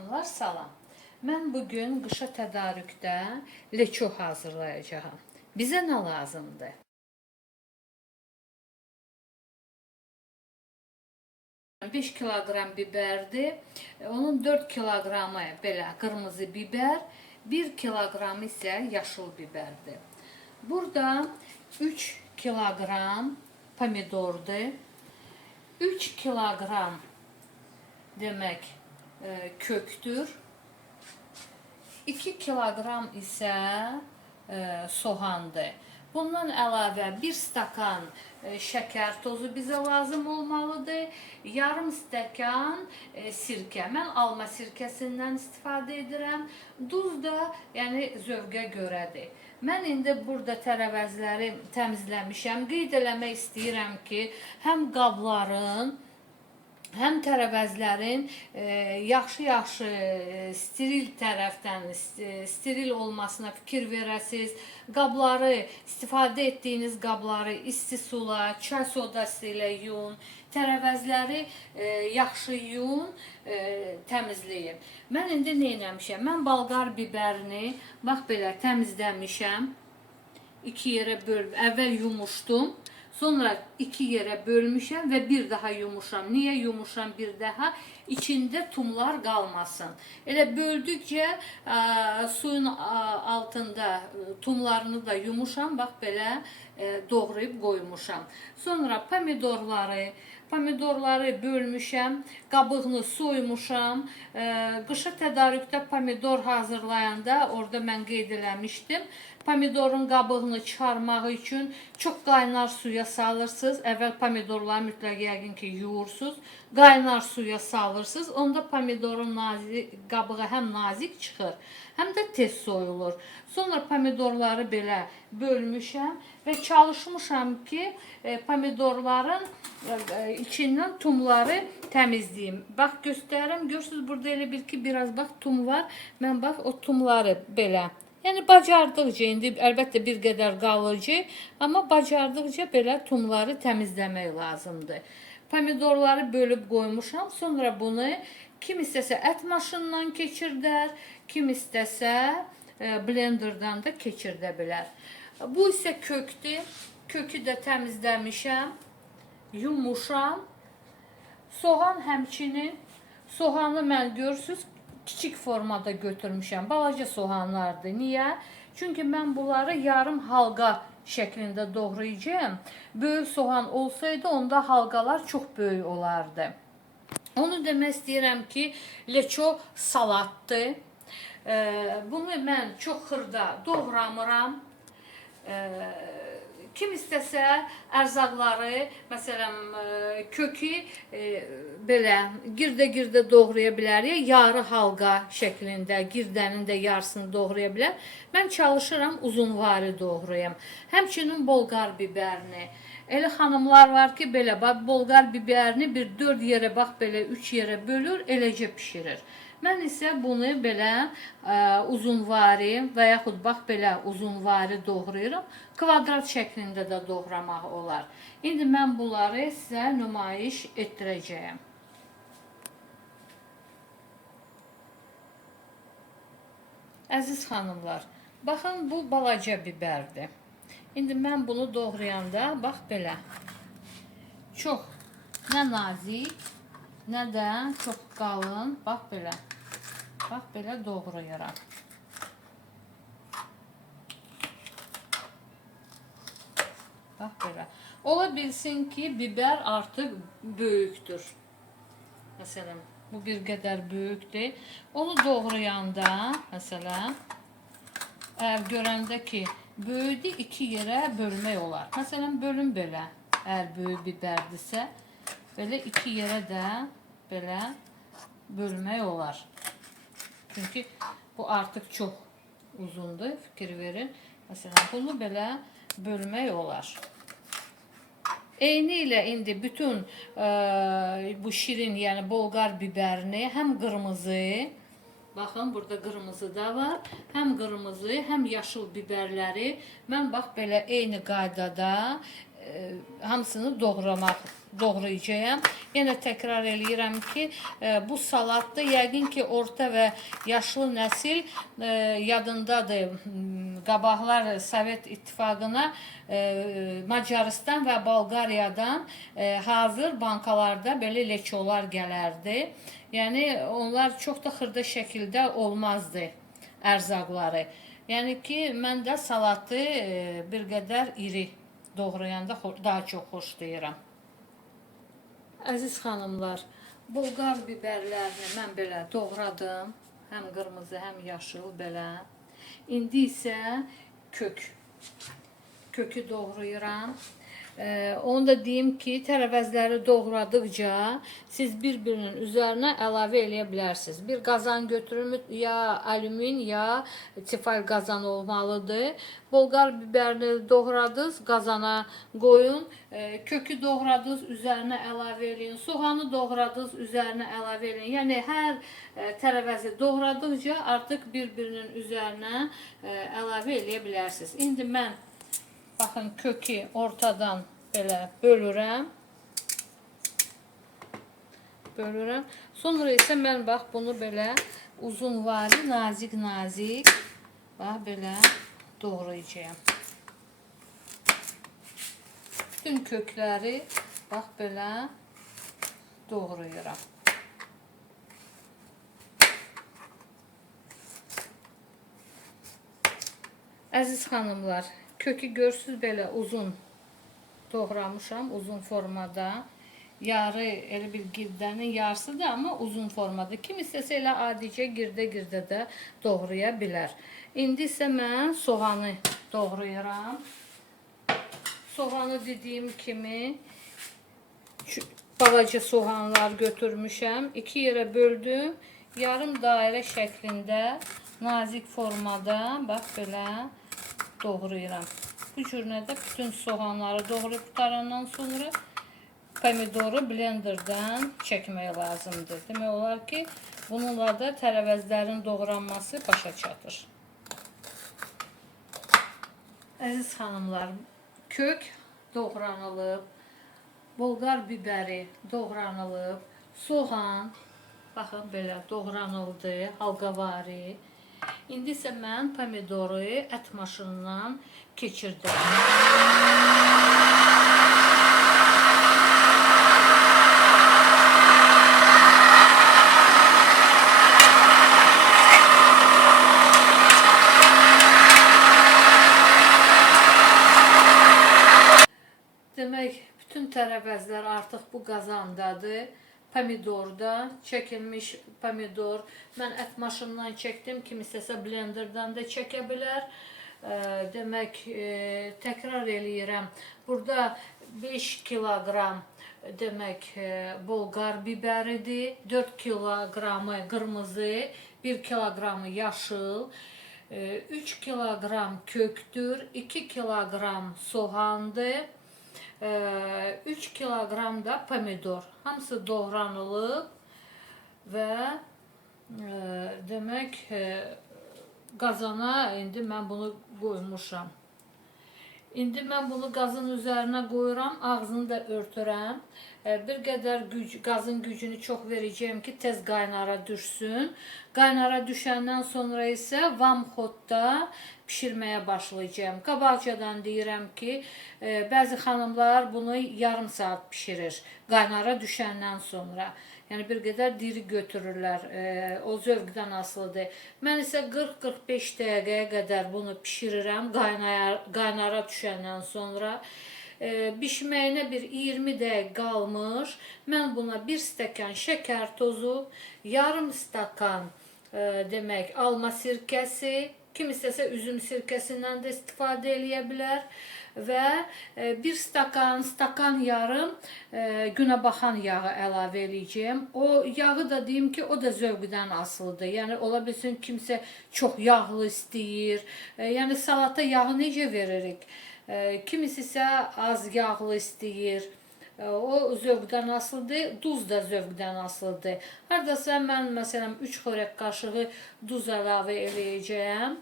Xanımlar, salam. Mən bugün qışa tədarükdə leço hazırlayacağam. Bizə nə lazımdır? 5 kiloqram biberdir. Onun 4 kiloqramı belə qırmızı biber, 1 kiloqramı isə yaşıl biberdir. Burada 3 kiloqram pomidordur. 3 kiloqram demək köktür. 2 kiloqram isə soğandır. Bundan əlavə 1 stakan şəkər tozu bizə lazım olmalıdır. Yarım stəkan sirkə. Mən alma sirkəsindən istifadə edirəm. Duz da yəni zövqə görədir. Mən indi burada tərəvəzləri təmizləmişəm. Qeyd eləmək istəyirəm ki, həm qabların, həm tərəvəzlərin yaxşı-yaxşı steril tərəfdən steril olmasına fikir verəsiniz. Qabları, istifadə etdiyiniz qabları isti sula, çay sodası ilə yuyun. Tərəvəzləri yaxşı yuyun, təmizləyin. Mən indi nə etmişəm? Mən balqar bibərini bax belə təmizləmişəm. 2 yerə bölüb, əvvəl yumuşdum. Sonra 2 yerə bölmüşəm və bir daha yumuşam. Niyə yumuşam bir daha? İçində tumlar qalmasın. Elə böldükcə suyun altında tumlarını da yumuşam. Bax belə doğrayıb qoymuşam. Sonra pomidorları bölmüşəm, qabığını soymuşam. Qışa tədarükdə pomidor hazırlayanda orada mən qeyd eləmişdim. Pomidorun qabığını çıxarmaq üçün çox qaynar suya salırsınız. Əvvəl pomidorları mütləq yəqin ki yuyursunuz. Qaynar suya salırsınız. Onda pomidorun qabığı həm nazik çıxır, həm də tez soyulur. Sonra pomidorları belə bölmüşəm və çalışmışam ki, pomidorların içindən tumları təmizləyim. Bax göstərirəm. Görürsünüz burada elə bir ki, biraz bax tum var. Mən bax o tumları belə, yəni bacardıqca, indi əlbəttə bir qədər qalıcı, amma bacardıqca belə tumları təmizləmək lazımdır. Pomidorları bölüb qoymuşam. Sonra bunu kim istəsə ət maşınından keçirdər, kim istəsə blenderdan da keçirdə bilər. Bu isə kökdür. Kökü də təmizləmişəm, yumuşam. Soğan həmçinin. Soğanı mən görürsünüz kiçik formada götürmüşəm. Balaca soğanlardır. Niyə? Çünki mən bunları yarım halqa şəklində doğrayacağım. Böyük soğan olsaydı onda halqalar çox böyük olardı. Onu demək istəyirəm ki, leço salatdır. Bunu mən çox xırda doğramıram. Kim istəsə ərzaqları, məsələn, kökü belə girdə-girdə doğraya bilər, ya yarı halqa şəklində girdənin də yarısını doğraya bilər. Mən çalışıram uzunvari doğrayam. Həmçinin bolqar bibərini. Elə xanımlar var ki, belə bolqar bibərini bir 4 yerə, bax belə 3 yerə bölür, eləcə pişirir. Mən isə bunu belə uzunvari və yaxud bax belə uzunvari doğrayıram. Kvadrat şəklində də doğramaq olar. İndi mən bunları sizə nümayiş etdirəcəyəm. Əziz xanımlar, baxın bu balaca biberdir. İndi mən bunu doğrayanda bax belə çox nə nazik, nə də çox qalın, bax belə. Bax belə doğrayıram. Bax belə. Ola bilsin ki, biber artıq böyükdür. Məsələn, bu bir qədər böyükdür. Onu doğrayanda, məsələn, əgər görəndə ki, böyüdür, 2 yerə bölmək olar. Məsələn, bölüm belə. Əgər böyük biberdirsə, belə 2 yerə də belə bölmək olar. Çünki bu artıq çox uzundur, fikir verin. Məsələn, bunu belə bölmək olar. Eyni ilə indi bütün bu şirin, yəni bolqar bibərini, həm qırmızı, baxın burada qırmızı da var, həm qırmızı, həm yaşıl biberləri mən bax belə eyni qaydada hamısını doğrayacağım. Yenə təkrar eləyirəm ki, bu salatda yəqin ki, orta və yaşlı nəsil yadındadır. Qabaqlar Sovet İttifaqına Macaristan və Bolqariyadan hazır bankalarda belə leçolar gələrdi. Yəni onlar çox da xırda şəkildə olmazdı ərzaqları. Yəni ki, mən də salatı bir qədər iri doğrayanda daha çox xoşlayıram. Əziz xanımlar, Bolqar biberlərini mən belə doğradım. Həm qırmızı, həm yaşıl belə. İndi isə kökü doğrayıram. Onu da deyim ki, tərəvəzləri doğradıqca siz bir-birinin üzərinə əlavə eləyə bilərsiniz. Bir qazan götürün, ya alümin, ya tifal qazan olmalıdır. Bolqar biberini doğradınız, qazana qoyun. Kökü doğradınız, üzərinə əlavə eləyin. Soğanı doğradınız, üzərinə əlavə eləyin. Yəni, hər tərəvəzi doğradıqca artıq bir-birinin üzərinə əlavə eləyə bilərsiniz. İndi mən baxın, kökü ortadan belə bölürəm. Sonra isə mən bax bunu belə uzunvari, nazik bax belə doğrayacağım. Bütün kökləri bax belə doğrayıram. Əziz xanımlar, kökü görsünüz belə uzun doğramışam, uzun formada. Yarı elə bir girdənin yarısıdır, amma uzun formada. Kim istəsə elə adicə girdə də doğraya bilər. İndi isə mən soğanı doğrayıram. Soğanı dediyim kimi balaca soğanlar götürmüşəm. 2 yerə böldüm. Yarım dairə şəklində nazik formada bax belə doğrayıram. Bu cürnədə bütün soğanları doğrayıb qutarandan sonra pomidoru blenderdən çəkmək lazımdır. Demək olar ki, bununla da tərəvəzlərin doğranması başa çatır. Əziz xanımlar, kök doğranılıb, Bolqar biberi doğranılıb, soğan, baxın belə doğranıldı, halqavari. İndi isə mən pomidoru ət maşınından keçirdim. Demək, bütün tərəvəzlər artıq bu qazandadır. Pomidorda çəkilmiş pomidor. Mən ət maşından çəkdim. Kim istəsə blenderdan da çəkə bilər. Demək, təkrar eləyirəm. Burada 5 kiloqram demək Bolqar biberidir. 4 kiloqramı qırmızı, 1 kiloqramı yaşıl, 3 kiloqram köktür, 2 kiloqram soğandır. 3 kiloqram da pomidor. Hamısı doğranılıb və demək qazana indi mən bunu qoymuşam. İndi mən bunu qazın üzərinə qoyuram, ağzını da örtürəm. Bir qədər qazın gücünü çox verəcəyim ki, tez qaynara düşsün. Qaynara düşəndən sonra isə vamxodda pişirməyə başlayacağım. Qabaqcadan deyirəm ki, bəzi xanımlar bunu yarım saat pişirir qaynara düşəndən sonra. Yəni bir qədər diri götürürlər, o zövqdən asılıdır. Mən isə 40-45 dəqiqəyə qədər bunu pişirirəm qaynara düşəndən sonra. Bişməyinə bir 20 dəqiqə qalmış. Mən buna 1 stəkan şəkər tozu, yarım stakan demək alma sirkəsi, kim istəsə üzüm sirkəsindən də istifadə eləyə bilər və 1 stakan yarım günəbaxan yağı əlavə eləyəcəyim. O yağı da deyim ki, o da zövqdən asılıdır. Yəni ola bilsin kimsə çox yağlı istəyir. Yəni salata yağı necə veririk? Kimisi isə az yağlı istəyir. O zövqdən asılıdır, duz da zövqdən asılıdır. Haradasa mən məsələn 3 xörək qaşığı duz əlavə eləyəcəyəm.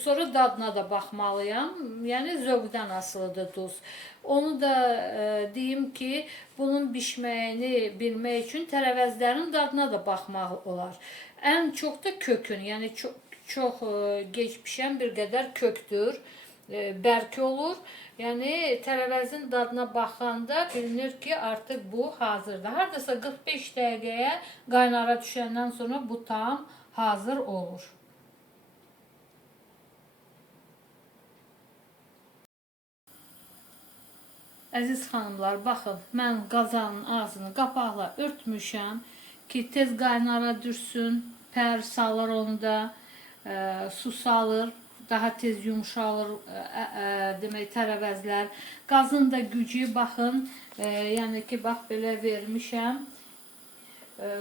Sonra dadına da baxmalıyam. Yəni zövqdən asılıdır duz. Onu da deyim ki, bunun bişməyini bilmək üçün tərəvəzlərin dadına da baxmaq olar. Ən çox da kökün, yəni çox gec bişən bir qədər kökdür. Bərk olur. Yəni tərəvəzin dadına baxanda bilinir ki, artıq bu hazırdır. Hardasa 45 dəqiqəyə qaynara düşəndən sonra bu tam hazır olur. Əziz xanımlar, baxın, mən qazanın ağzını qapaqla örtmüşəm ki, tez qaynara düşsün, pər salır onda, su salır, daha tez yumşalır, demək tərəvəzlər. Qazın da gücü, baxın, yəni ki, bax belə vermişəm.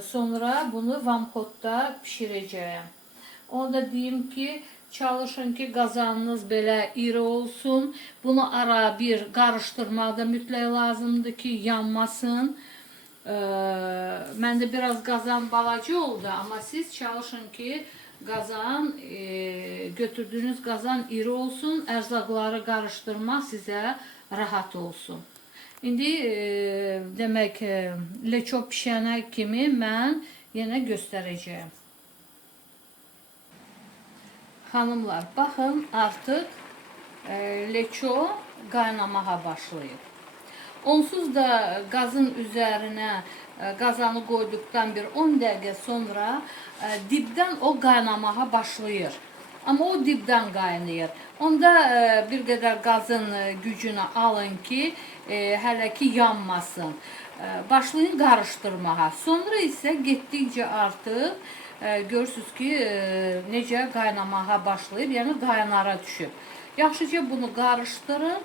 Sonra bunu vamxodda pişirəcəyəm. Onu da deyim ki, çalışın ki, qazanınız belə iri olsun. Bunu ara bir qarışdırmaq da mütləq lazımdır ki, yanmasın. Məndə biraz qazan balaca oldu, amma siz çalışın ki, qazan, götürdüyünüz qazan iri olsun, ərzaqları qarışdırmaq sizə rahat olsun. İndi demək, leço pişənə kimi mən yenə göstərəcəyəm. Hanımlar, baxın, artıq leço qaynamağa başlayıb. Onsuz da qazın üzərinə qazanı qoyduqdan bir 10 dəqiqə sonra dibdən o qaynamağa başlayır. Amma o dibdən qaynayır. Onda bir qədər qazın gücünü alın ki, hələ ki yanmasın. Başlayın qarışdırmağa. Sonra isə getdikcə artıq görürsünüz ki, necə qaynamağa başlayıb, yəni qaynara düşüb. Yaxşıca bunu qarışdırın.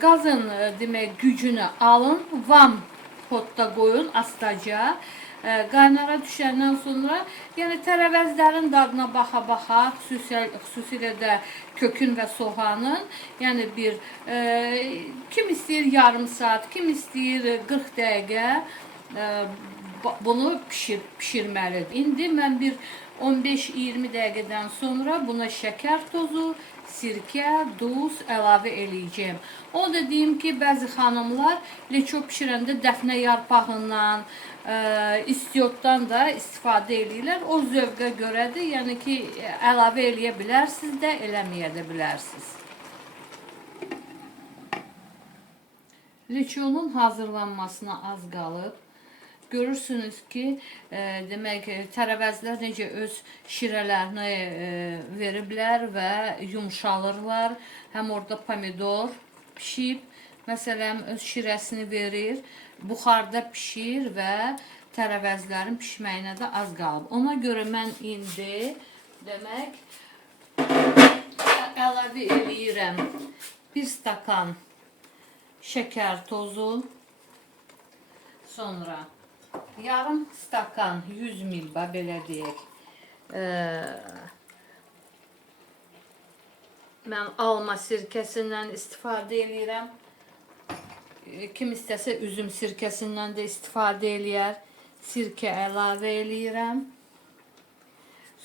Qazın demək gücünü alın, vam podda qoyun astaca. Qaynara düşəndən sonra, yəni tərəvəzlərin dadına baxa-baxa, xüsusilə də kökün və soğanın, yəni kim istəyir yarım saat, kim istəyir 40 dəqiqə bunu pişirməlidir. İndi mən bir 15-20 dəqiqədən sonra buna şəkər tozu, sirkə, duz əlavə eləyəcəyim. O da deyim ki, bəzi xanımlar leço pişirəndə dəfnə yarpağından, istiotdan da istifadə edirlər. O zövqə görədir, yəni ki, əlavə eləyə bilərsiniz də, eləməyə də bilərsiniz. Leçonun hazırlanmasına az qalıb. Görürsünüz ki, demək, tərəvəzlər necə öz şirələrini veriblər və yumşalırlar. Həm orada pomidor pişib, məsələn, öz şirəsini verir, buxarda pişir və tərəvəzlərin pişməyinə də az qalıb. Ona görə mən indi, demək, əlavə eləyirəm 1 stakan şəkər tozu, sonra yarım stakan 100 ml, belə deyək, mən alma sirkəsindən istifadə edirəm. Kim istəsə üzüm sirkəsindən də istifadə eləyər. Sirkə əlavə eləyirəm.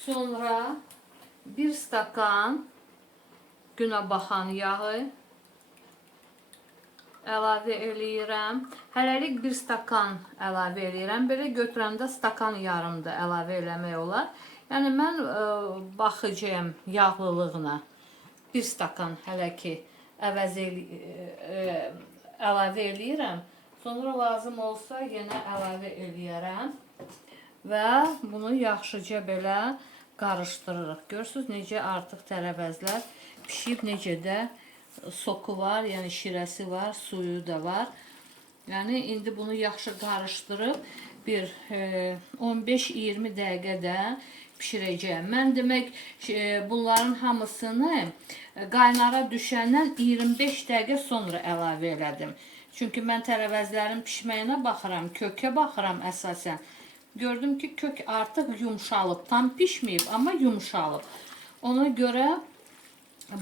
Sonra 1 stakan günə baxan yağı əlavə eləyirəm. Hələlik 1 stakan əlavə eləyirəm. Belə götürəndə stakan yarım da əlavə eləmək olar. Yəni mən baxacağım yağlılığına. 1 stakan hələ ki əlavə eləyirəm. Sonra lazım olsa yenə əlavə eləyərəm. Və bunu yaxşıca belə qarışdırırıq. Görürsünüz necə artıq tərəvəzlər pişib, necə də soku var, yəni şirəsi var, suyu da var. Yəni indi bunu yaxşı qarışdırıb bir 15-20 dəqiqədə pişirəcəyim. Mən demək bunların hamısını qaynara düşəndən 25 dəqiqə sonra əlavə elədim. Çünki mən tərəvəzlərin pişməyinə baxıram, kökə baxıram əsasən. Gördüm ki, kök artıq yumşalıb, tam pişməyib, amma yumşalıb. Ona görə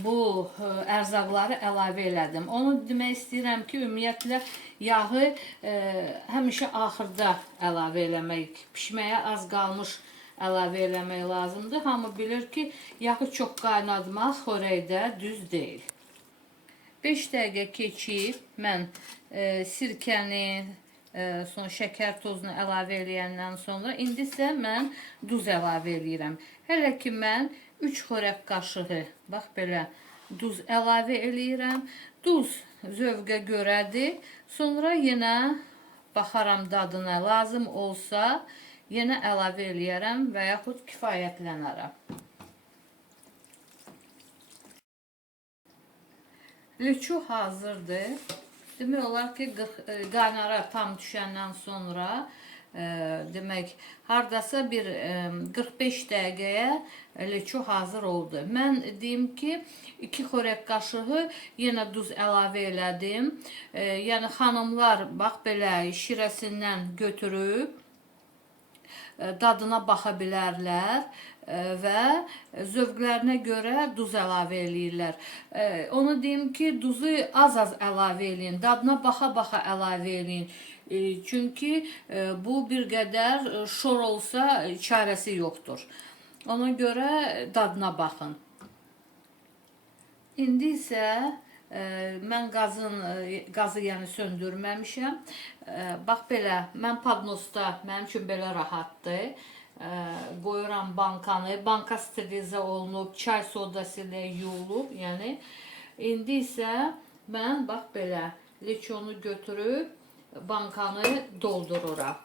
bu ərzaqları əlavə elədim. Onu demək istəyirəm ki, ümumiyyətlə yağı həmişə axırda əlavə eləmək, pişməyə az qalmış əlavə eləmək lazımdır. Hamı bilir ki, yağı çox qaynatmaq xörəkdə düz deyil. 5 dəqiqə keçib mən sirkəni, sonra şəkər tozunu əlavə eləyəndən sonra indi isə mən duz əlavə eləyirəm. Hələ ki mən 3 xörək qaşığı bax belə duz əlavə eləyirəm. Duz zövqə görədir. Sonra yenə baxaram dadına, lazım olsa yenə əlavə eləyərəm və yaxud kifayətlənərəm. Leço hazırdır. Demək olar ki, qaynara tam düşəndən sonra demək, hardasa bir 45 dəqiqəyə leço hazır oldu. Mən deyim ki, 2 xörək qaşığı yenə duz əlavə elədim. Yəni xanımlar bax belə şirəsindən götürüb dadına baxa bilərlər və zövqlərinə görə duz əlavə eləyirlər. Onu deyim ki, duzu az-az əlavə eləyin, dadına baxa-baxa əlavə eləyin. Çünki bu bir qədər şor olsa çarəsi yoxdur. Ona görə dadına baxın. İndi isə mən qazı yəni söndürməmişəm. Bax belə, mən podnosda, mənim üçün belə rahatdır. Qoyuram bankanı, banka sterilizə olunub, çay sodası ilə yuyulub, yəni. İndi isə mən bax belə leçonu götürüb bankanı doldururam.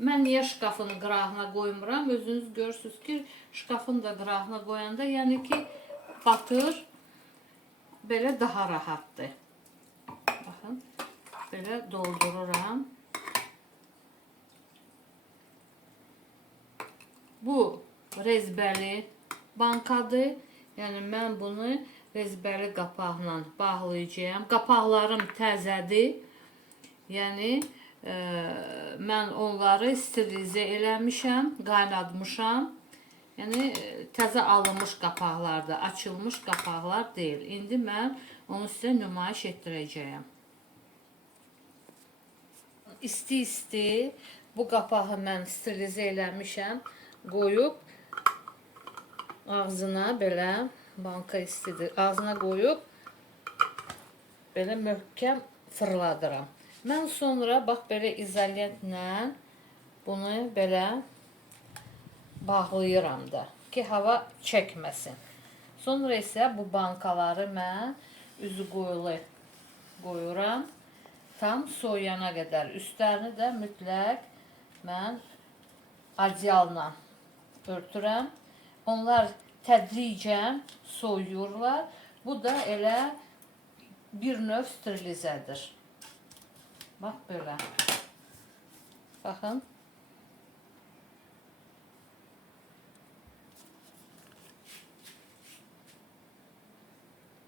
Mən niyə şkafın qırağına qoymuram? Özünüz görürsünüz ki, şkafın da qırağına qoyanda, yəni ki, batır, belə daha rahatdır. Baxın, belə doldururam. Bu rezbəli bankadır. Yəni mən bunu rezbəli qapaqla bağlayacağım. Qapaqlarım təzədir. Yəni mən onları sterilizə eləmişəm, qaynatmışam. Yəni təzə alınmış qapaqlardır, açılmış qapaqlar deyil. İndi mən onu sizə nümayiş etdirəcəyəm. İsti-isti bu qapağı mən sterilizə eləmişəm. Qoyub ağzına belə, banka istidir, ağzına qoyub belə möhkəm fırladıram. Mən sonra bax belə izolentlə bunu belə bağlayıram da ki, hava çəkməsin. Sonra isə bu bankaları mən üzü qoyulu qoyuram. Tam soyuyana qədər. Üstlərini də mütləq mən adyalla örtürəm. Onlar tədricən soyuyurlar. Bu da elə bir növ sterilizədir. Bax belə. Baxın.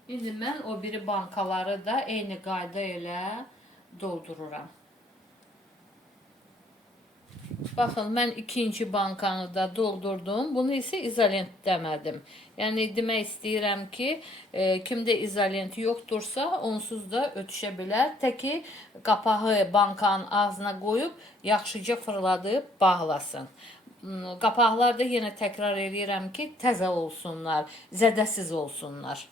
İndi mən o biri bankaları da eyni qayda ilə doldururam. Baxın, mən ikinci bankanı da doldurdum. Bunu isə izolent demədim. Yəni demək istəyirəm ki, kimdə izolent yoxdursa, onsuz da ötüşə bilər. Təki qapağı bankanın ağzına qoyub, yaxşıca fırladıb bağlasın. Qapaqlar da yenə təkrar edirəm ki, təzə olsunlar, zədəsiz olsunlar.